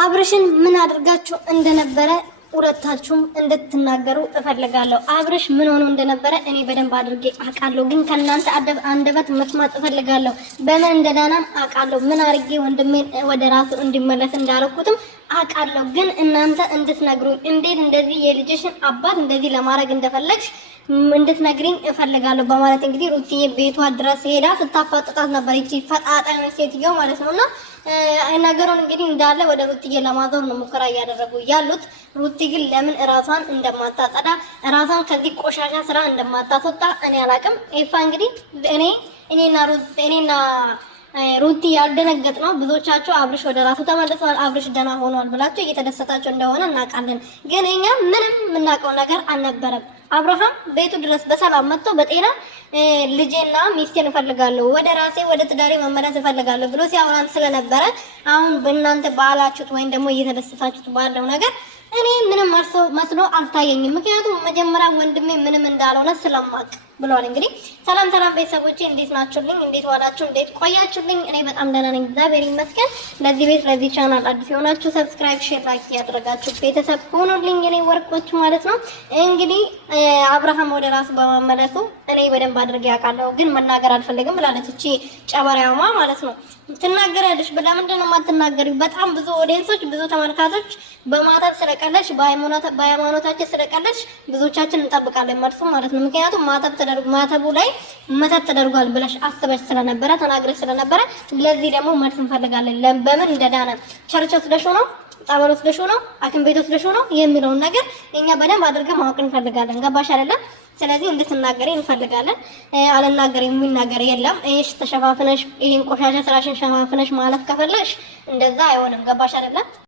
አብርሽን ምን አድርጋችሁ እንደነበረ ሁለታችሁም እንድትናገሩ እፈልጋለሁ። አብርሽ ምን ሆኖ እንደነበረ እኔ በደንብ አድርጌ አውቃለሁ፣ ግን ከናንተ አንደበት መስማት እፈልጋለሁ። በምን እንደዳናም አውቃለሁ። ምን አድርጌ ወንድሜን ወደ ራሱ እንዲመለስ እንዳረኩትም አውቃለሁ። ግን እናንተ እንድትነግሩኝ እንዴት እንደዚህ የልጅሽን አባት እንደዚህ ለማድረግ እንደፈለግሽ እንድትነግሪኝ እፈልጋለሁ በማለት እንግዲህ ሩትዬ ቤቷ ድረስ ሄዳ ስታፋጥጣት ነበር። ይቺ ፈጣጣ ሴትዮ ማለት ነውና ነገሩን እንግዲህ እንዳለ ወደ ሩትዬ ለማዞር ነው ሙከራ እያደረጉ ያሉት። ሩቲ ግን ለምን እራሷን እንደማታጸዳ እራሷን ከዚህ ቆሻሻ ስራ እንደማታስወጣ እኔ አላቅም። ኤፋ እንግዲህ እኔና ሩቲ ያልደነገጥ ነው ብዙዎቻችሁ አብርሽ ወደ ራሱ ተመልሷል፣ አብርሽ ደህና ሆኗል ብላችሁ እየተደሰታችሁ እንደሆነ እናውቃለን። ግን እኛ ምንም የምናውቀው ነገር አልነበረም። አብርሃም ቤቱ ድረስ በሰላም መጥቶ በጤና ልጄና ሚስቴን እፈልጋለሁ ወደ ራሴ ወደ ትዳሬ መመለስ እፈልጋለሁ ብሎ ሲያወራን ስለነበረ አሁን በእናንተ ባላችሁት ወይም ደግሞ እየተደሰታችሁት ባለው ነገር እኔ ምንም መስሎ አልታየኝም። ምክንያቱም መጀመሪያ ወንድሜ ምንም እንዳልሆነ ስለማቅ ብሏል። እንግዲህ ሰላም ቤተሰቦቼ እንዴት ናችሁልኝ? እንዴት ዋላችሁ? እንዴት ቆያችሁልኝ? እኔ በጣም ደህና ነኝ፣ እግዚአብሔር ይመስገን። ለዚህ ቤት ለዚህ ቻናል አዲስ የሆናችሁ ሰብስክራይብ፣ ሼር፣ ላይክ ያደረጋችሁ ቤተሰብ ሆኑልኝ እኔ ወርቆች ማለት ነው። እንግዲህ አብርሃም ወደ ራሱ በመመለሱ እኔ በደንብ አድርጌ ያውቃለሁ፣ ግን መናገር አልፈልግም ብላለች እቺ ጨበሪያማ ማለት ነው። ትናገራለሽ ለምንድን ነው የማትናገሪው? በጣም ብዙ ኦዲየንሶች ብዙ ተመልካቾች በማተብ ስለቀለሽ በሃይማኖታችን ስለቀለሽ ብዙዎቻችን እንጠብቃለን መልሱ ማለት ነው። ምክንያቱም ማተቡ ላይ መተት ተደርጓል ብለሽ አስበሽ ስለነበረ ተናግረሽ ስለነበረ ለዚህ ደግሞ መልስ እንፈልጋለን። በምን እንደዳነ ቸርች ወስደሽው ነው ጸበል ወስደሽው ነው ሐኪም ቤት ወስደሽው ነው የሚለውን ነገር እኛ በደንብ አድርገን ማወቅ እንፈልጋለን። ገባሽ አይደለም? ስለዚህ እንድትናገሪ እንፈልጋለን። አልናገር የሚናገር የለም። እሺ ተሸፋፍነሽ ይሄን ቆሻሻ ስራሽን ሸፋፍነሽ ማለፍ ከፈለሽ እንደዛ አይሆንም። ገባሽ አይደለም?